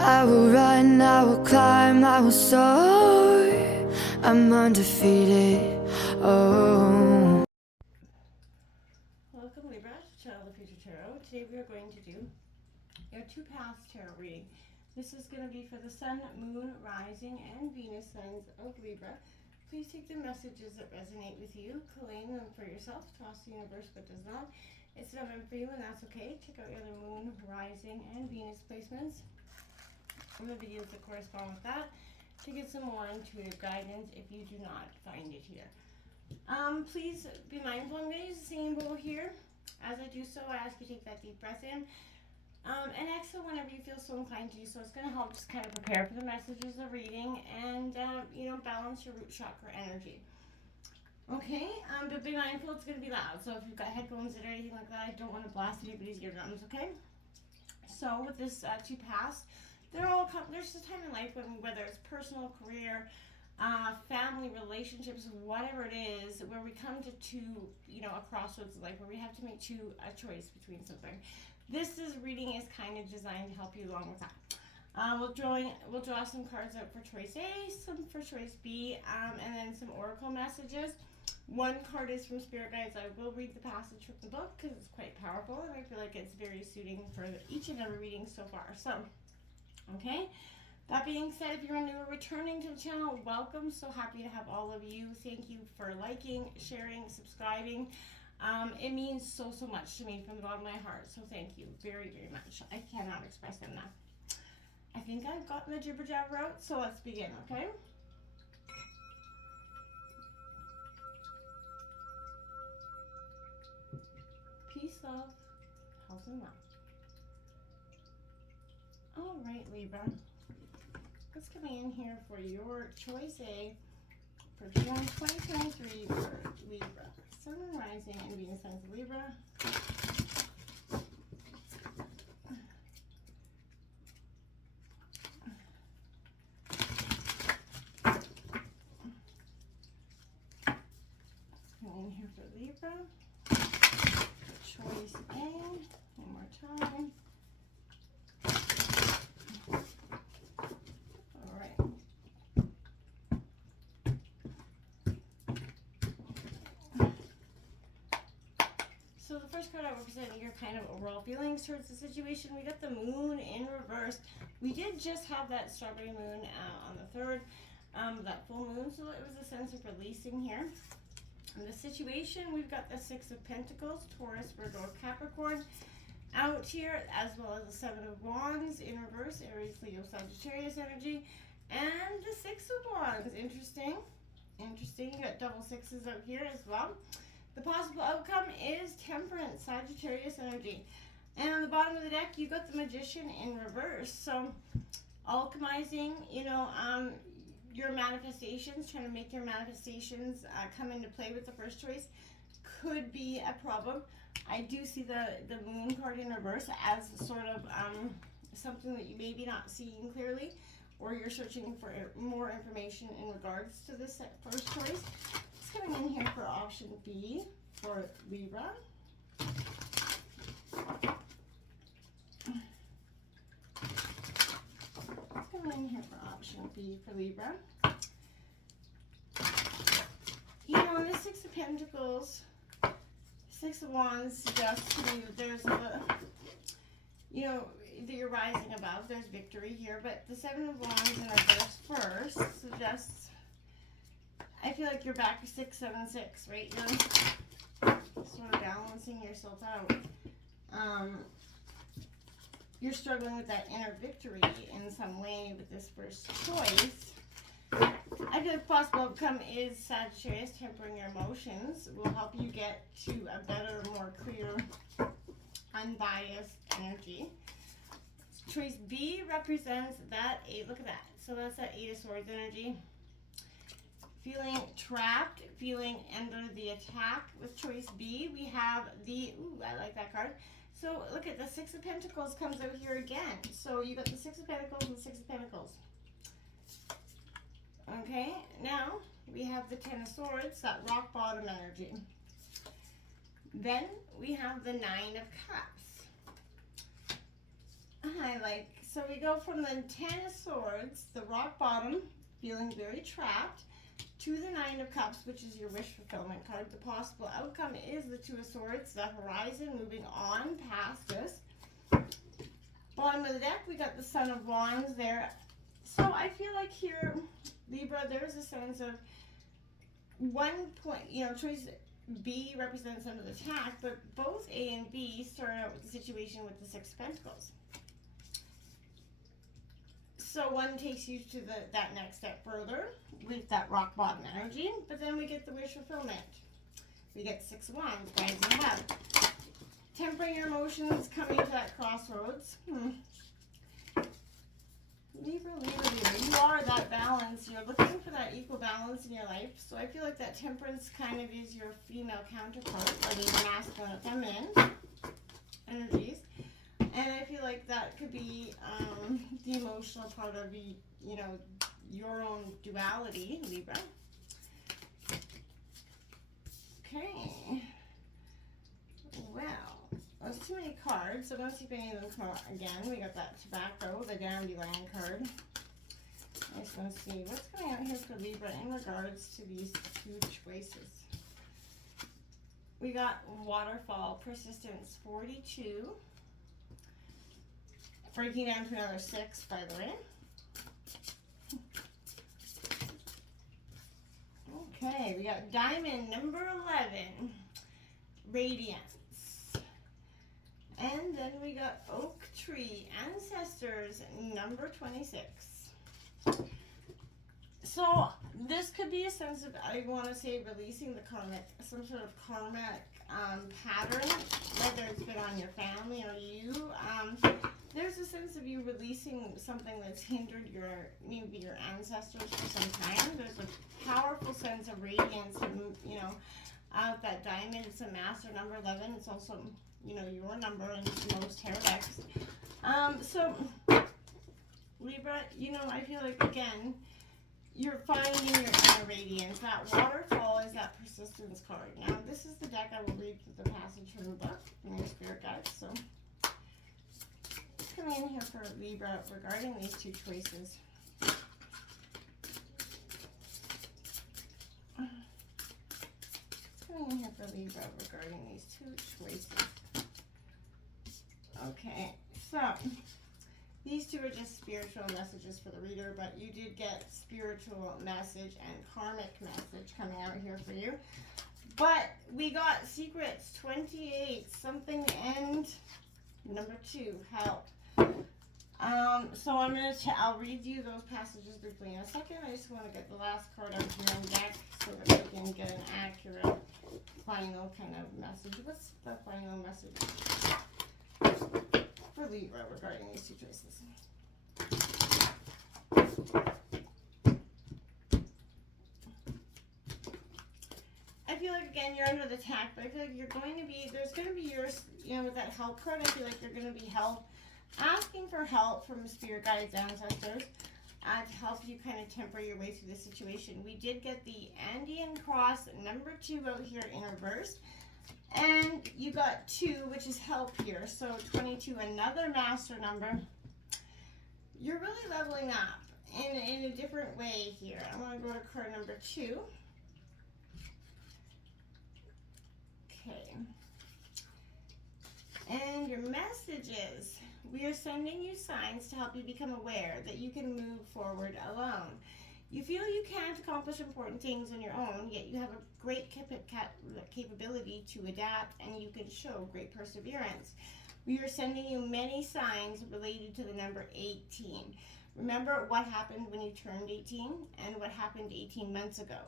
I will run, I will climb, I will soar. I'm undefeated. Oh. Welcome, Libra, to Channel the Future Tarot. Today we are going to do your Two Paths Tarot reading. This is going to be for the Sun, Moon, Rising, and Venus signs of Libra. Please take the messages that resonate with you, claim them for yourself, toss the universe what does not. It's not meant for you, and that's okay. Check out your other Moon, Rising, and Venus placements and the videos that correspond with that to get some more intuitive guidance if you do not find it here. Please be mindful. I'm going to use the same bowl here. As I do so, I ask you to take that deep breath in and exhale whenever you feel so inclined to do so. It's going to help just kind of prepare for the messages of reading and, balance your root chakra energy. Okay, but be mindful, it's going to be loud. So if you've got headphones or anything like that, I don't want to blast anybody's eardrums, okay? So with this Two Paths, there's a time in life when, whether it's personal, career, family, relationships, whatever it is, where we come to a crossroads of life where we have to make a choice between something. This reading is kind of designed to help you along with that. We'll draw some cards out for choice A, some for choice B, and then some oracle messages. One card is from Spirit Guides. I will read the passage from the book because it's quite powerful, and I feel like it's very suiting for each and every reading so far. So, okay. That being said, if you're new or returning to the channel, welcome. So happy to have all of you. Thank you for liking, sharing, subscribing. It means so much to me from the bottom of my heart. So thank you very, very much. I cannot express enough. I think I've gotten the jibber jabber out, so let's begin, okay? Peace, love, health, and wealth. All right, Libra. What's coming in here for your choice A for June 2023 for Libra? Sun, Rising, and Venus signs of Libra. Coming in here for Libra. Choice A. One more time. All right. So the first card I represent your kind of overall feelings towards the situation. We got the Moon in reverse. We did just have that strawberry moon on the 3rd, that full moon, so it was a sense of releasing here. In the situation, we've got the Six of Pentacles, Taurus, Virgo, Capricorn out here, as well as the Seven of Wands in reverse, Aries, Leo, Sagittarius energy, and the Six of Wands. Interesting. You got double sixes out here as well. The possible outcome is Temperance, Sagittarius energy. And on the bottom of the deck, you got the Magician in reverse. So, alchemizing, your manifestations, trying to make your manifestations come into play with the first choice could be a problem. I do see the Moon card in reverse as sort of something that you may be not seeing clearly, or you're searching for more information in regards to this first choice. It's coming in here for option B for Libra. In here for option B for Libra. In the Six of Pentacles, Six of Wands suggests to me that there's that you're rising above, there's victory here, but the Seven of Wands in reverse first suggests, I feel like you're back to 6, 7, 6, right? You're sort of balancing yourself out. You're struggling with that inner victory in some way with this first choice. I feel like the possible outcome is Sagittarius. Tempering your emotions will help you get to a better, more clear, unbiased energy. Choice B represents that 8. Look at that. So that's that 8 of Swords energy. Feeling trapped, feeling under the attack. With choice B, we have the, I like that card. So look at the Six of Pentacles comes out here again. So you got the Six of Pentacles and the Six of Pentacles. Okay, now we have the Ten of Swords, that rock bottom energy. Then we have the Nine of Cups. I like. So we go from the 10 of Swords, the rock bottom, feeling very trapped, to the 9 of Cups, which is your wish fulfillment card. The possible outcome is the 2 of Swords, the horizon, moving on past us. Bottom of the deck, we got the Sun of Wands there. So I feel like here, Libra, there's a sense of one point, you know, choice B represents under the attack, but both A and B start out with the situation with the 6 of Pentacles. So one takes you to that next step further with that rock bottom energy, but then we get the wish fulfillment. We get the 6 of Wands, rising up. Tempering your emotions, coming to that crossroads. Libra, you are that balance. You're looking for that equal balance in your life. So I feel like that temperance kind of is your female counterpart, or the masculine and feminine energies. And I feel like that could be the emotional part of, you know, your own duality, Libra. Okay. Well, there's too many cards, so don't see if any of them come out again. We got that tobacco, the dandelion card. I just want to see what's coming out here for Libra in regards to these 2 choices. We got waterfall, persistence, 42. Breaking down to another 6, by the way. Okay, we got diamond, number 11, radiance. And then we got oak tree, ancestors, number 26. So this could be a sense of, I want to say, releasing the karmic, some sort of karmic pattern, whether it's been on your family or you. There's a sense of you releasing something that's hindered maybe your ancestors for some time. There's a powerful sense of radiance, you know, out that diamond. It's a master number 11. It's also, you know, your number in most tarot decks. So Libra, you know, I feel like, again, you're finding your inner radiance. That waterfall is that persistence card. Now, this is the deck I will read the passage from the book from your spirit guides. So coming in here for Libra regarding these 2 choices. Coming in here for Libra regarding these 2 choices. Okay, so these 2 are just spiritual messages for the reader, but you did get spiritual message and karmic message coming out here for you. But we got secrets, 28, something, and number 2, help. So I'll read you those passages briefly in a second. I just want to get the last card out here on deck so that we can get an accurate final kind of message. What's the final message for Libra regarding these 2 choices? I feel like, again, you're under the attack, but I feel like there's going to be yours, you know, with that help card. I feel like you're going to be asking for help from spirit guides, ancestors, to help you kind of temper your way through the situation. We did get the Andean cross, number 2 out here in reverse. And you got 2, which is help here. So 22, another master number. You're really leveling up in a different way here. I want to go to card number 2. Okay. And your messages. We are sending you signs to help you become aware that you can move forward alone. You feel you can't accomplish important things on your own, yet you have a great capability to adapt, and you can show great perseverance. We are sending you many signs related to the number 18. Remember what happened when you turned 18 and what happened 18 months ago.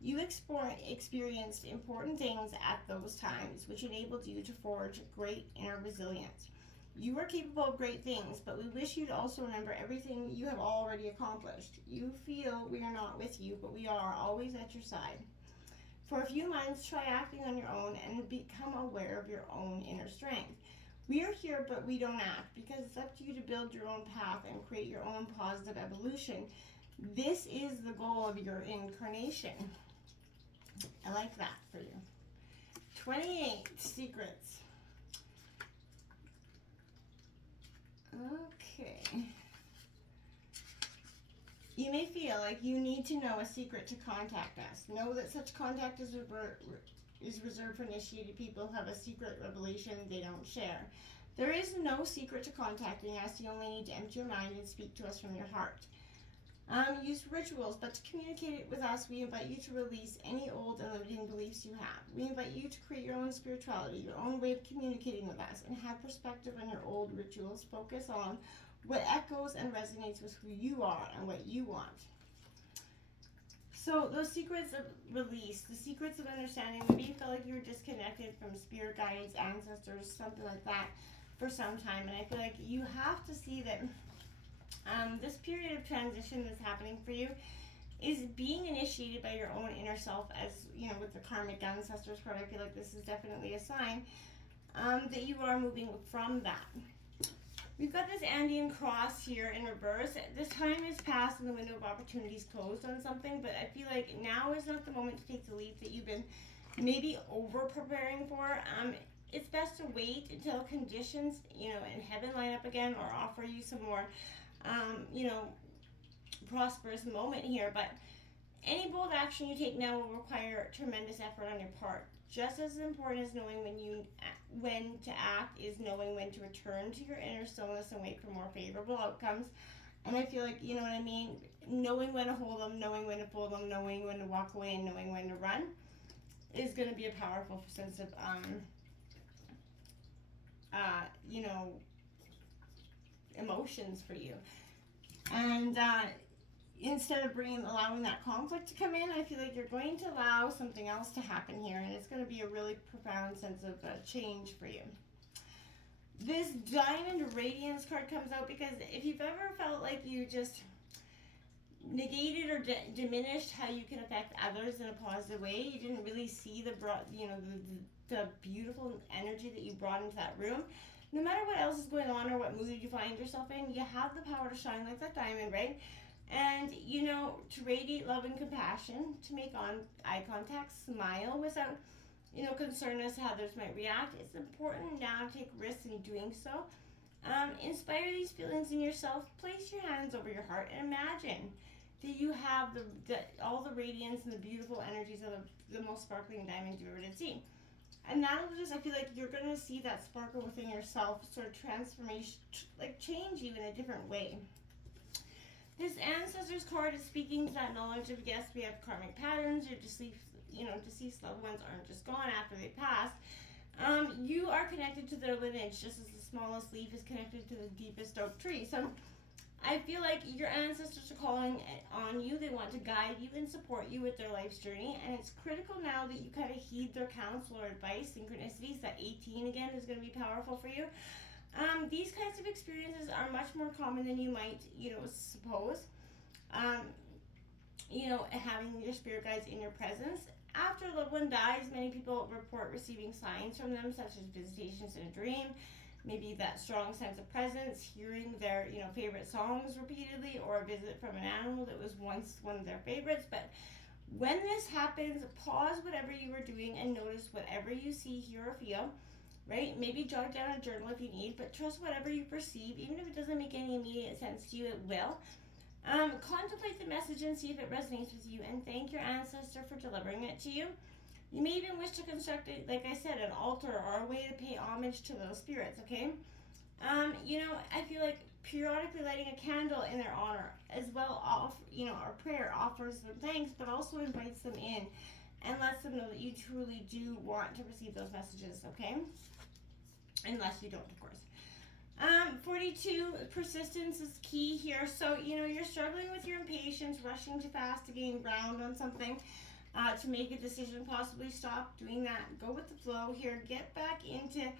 You experienced important things at those times, which enabled you to forge great inner resilience. You are capable of great things, but we wish you to also remember everything you have already accomplished. You feel we are not with you, but we are always at your side. For a few months, try acting on your own and become aware of your own inner strength. We are here, but we don't act, because it's up to you to build your own path and create your own positive evolution. This is the goal of your incarnation. I like that for you. 28 secrets. Okay. Okay. You may feel like you need to know a secret to contact us. Know that such contact is reserved for initiated people who have a secret revelation they don't share. There is no secret to contacting us. You only need to empty your mind and speak to us from your heart. Use rituals, but to communicate it with us, we invite you to release any old and limiting beliefs you have. We invite you to create your own spirituality, your own way of communicating with us, and have perspective on your old rituals. Focus on what echoes and resonates with who you are and what you want. So those secrets of release, the secrets of understanding, maybe you felt like you were disconnected from spirit guides, ancestors, something like that for some time. And I feel like you have to see that this period of transition that's happening for you is being initiated by your own inner self. As you know, with the karmic ancestors card, I feel like this is definitely a sign that you are moving from that. We've got this Andean cross here in reverse. This time is past and the window of opportunity is closed on something, but I feel like now is not the moment to take the leap that you've been maybe over preparing for. It's best to wait until conditions, in heaven line up again, or offer you some more prosperous moment here. But any bold action you take now will require tremendous effort on your part. Just as important as knowing when to act is knowing when to return to your inner stillness and wait for more favorable outcomes. And I feel like, you know what I mean, knowing when to hold them, knowing when to fold them, knowing when to walk away, and knowing when to run is going to be a powerful sense of emotions for you. And instead of allowing that conflict to come in, I feel like you're going to allow something else to happen here, and it's going to be a really profound sense of change for you. This Diamond Radiance card comes out because if you've ever felt like you just negated or diminished how you can affect others in a positive way, you didn't really see the beautiful energy that you brought into that room. No matter what else is going on or what mood you find yourself in, you have the power to shine like that diamond, right? And, to radiate love and compassion, to make eye contact, smile without, concern as to how others might react. It's important now to take risks in doing so. Inspire these feelings in yourself. Place your hands over your heart and imagine that you have all the radiance and the beautiful energies of the most sparkling diamond you ever did see. And that'll I feel like you're going to see that sparkle within yourself sort of transformation, like change you in a different way. This Ancestors card is speaking to that knowledge of, yes, we have karmic patterns. Your deceased loved ones aren't just gone after they passed. You are connected to their lineage, just as the smallest leaf is connected to the deepest oak tree. So I feel like your ancestors are calling on you. They want to guide you and support you with their life's journey. And it's critical now that you kind of heed their counsel or advice. Synchronicities, that 18 again is going to be powerful for you. These kinds of experiences are much more common than you might, suppose. Having your spirit guides in your presence. After a loved one dies, many people report receiving signs from them, such as visitations in a dream, maybe that strong sense of presence, hearing their, favorite songs repeatedly, or a visit from an animal that was once one of their favorites. But when this happens, pause whatever you are doing and notice whatever you see, hear, or feel. Right? Maybe jot down a journal if you need, but trust whatever you perceive, even if it doesn't make any immediate sense to you, it will. Contemplate the message and see if it resonates with you, and thank your ancestor for delivering it to you. You may even wish to construct, like I said, an altar or a way to pay homage to those spirits, okay? I feel like periodically lighting a candle in their honor as well, our prayer offers them thanks, but also invites them in and lets them know that you truly do want to receive those messages, okay? Unless you don't, of course. 42, persistence is key here. So, you're struggling with your impatience, rushing too fast to gain ground on something, to make a decision. Possibly stop doing that. Go with the flow here. Get back into,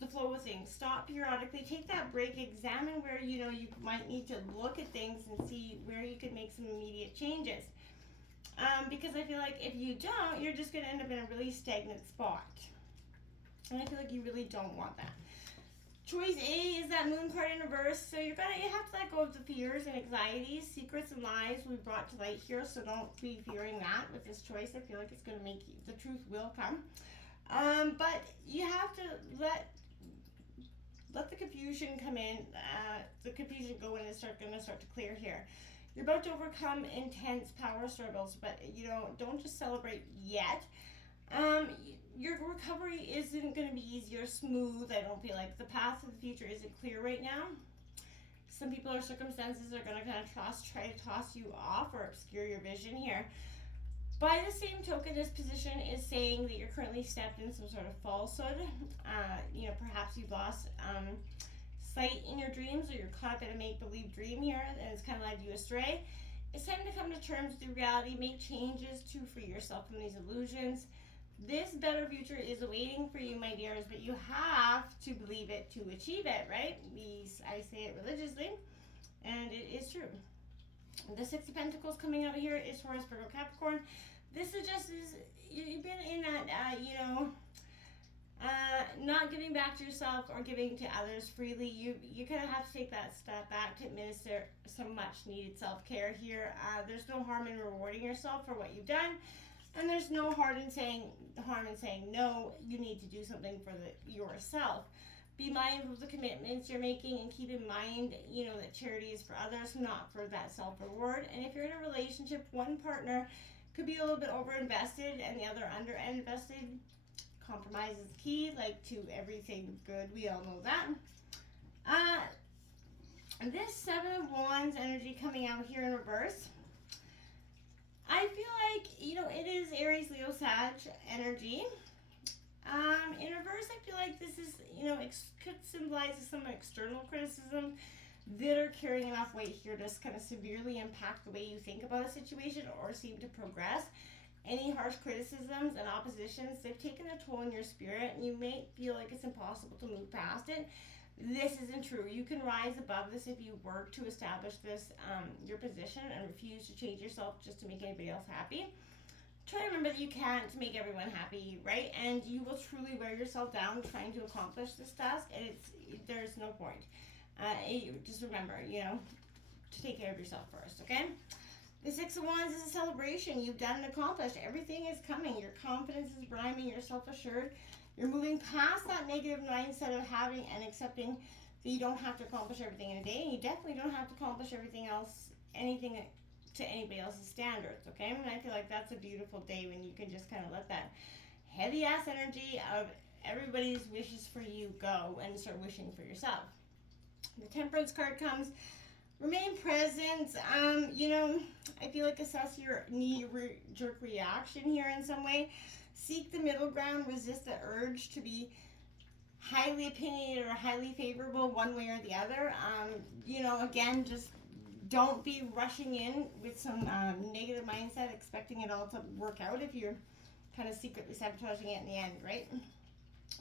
the flow of things. Stop periodically. Take that break. Examine where, you might need to look at things and see where you could make some immediate changes. Because I feel like if you don't, you're just going to end up in a really stagnant spot. And I feel like you really don't want that. Choice A is that moon card in reverse. So you have to let go of the fears and anxieties, secrets and lies we brought to light here. So don't be fearing that with this choice. I feel like it's going to make you, the truth will come. But you have to let the confusion confusion come in, the confusion go in and going to start to clear here. You're about to overcome intense power struggles, but you know, don't just celebrate yet. Your recovery isn't going to be easy or smooth. I don't feel like the path of the future isn't clear right now. Some people or circumstances are going to kind of try to toss you off or obscure your vision here. By the same token, this position is saying that you're currently stepped in some sort of falsehood. You know, perhaps you've lost sight in your dreams, or you're caught up in a make-believe dream here, and it's kind of led you astray. It's time to come to terms with reality, make changes to free yourself from these illusions. This better future is awaiting for you, my dears, but you have to believe it to achieve it, right? I say it religiously, and it is true. The Six of Pentacles coming out here is Taurus, Virgo, Capricorn. This suggests you've been in that, you know, not giving back to yourself or giving to others freely. You kind of have to take that step back to administer some much needed self-care here. There's no harm in rewarding yourself for what you've done, and there's no harm in saying no. You need to do something for yourself. Be mindful of the commitments you're making, and keep in mind, you know, that charity is for others, not for that self-reward. And if you're in a relationship, one partner could be a little bit over-invested and the other under-invested. Compromise is key, like to everything good. We all know that. This Seven of Wands energy coming out here in reverse. I feel like, you know, it is Aries, Leo, Sag energy. In reverse, I feel like this is, you know, could symbolize some external criticism that are carrying enough weight here to kind of severely impact the way you think about a situation or seem to progress. Any harsh criticisms and oppositions, they've taken a toll on your spirit, and you may feel like it's impossible to move past it. This isn't true. You can rise above this if you work to establish this, your position, and refuse to change yourself just to make anybody else happy. Try to remember that you can't make everyone happy, right? And you will truly wear yourself down trying to accomplish this task, and there's no point. Just remember, you know, to take care of yourself first, okay? The Six of Wands is a celebration. You've done and accomplished. Everything is coming. Your confidence is rising. You're self-assured. You're moving past that negative mindset of having and accepting that you don't have to accomplish everything in a day, and you definitely don't have to accomplish anything to anybody else's standards, okay? And I feel like that's a beautiful day when you can just kind of let that heavy-ass energy of everybody's wishes for you go and start wishing for yourself. The Temperance card comes. Remain present. You know, I feel like assess your knee-jerk reaction here in some way. Seek the middle ground. Resist the urge to be highly opinionated or highly favorable one way or the other. You know, again, just don't be rushing in with some negative mindset, expecting it all to work out if you're kind of secretly sabotaging it in the end, right?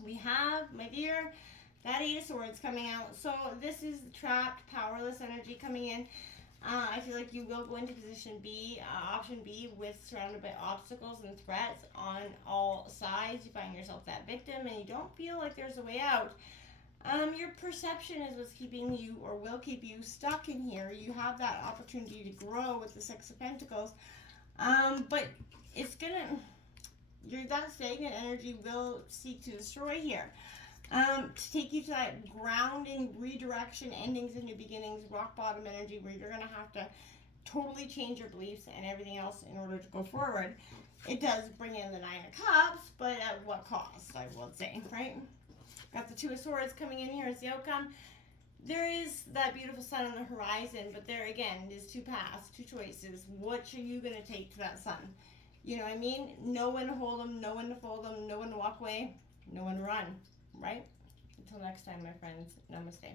We have, my dear, that Eight of Swords coming out. So this is trapped, powerless energy coming in. I feel like you will go into position B, option B, with surrounded by obstacles and threats on all sides. You find yourself that victim, and you don't feel like there's a way out. Your perception is what's keeping you, or will keep you, stuck in here. You have that opportunity to grow with the Six of Pentacles, but it's gonna, that stagnant energy will seek to destroy here. To take you to that grounding, redirection, endings and new beginnings, rock bottom energy, where you're going to have to totally change your beliefs and everything else in order to go forward. It does bring in the Nine of Cups, but at what cost, I would say, right? Got the Two of Swords coming in here as the outcome. There is that beautiful sun on the horizon, but there again is two paths, two choices. What are you going to take to that sun? You know what I mean? Know when to hold them, know when to fold them, know when to walk away, know when to run. Right? Until next time, my friends. Namaste.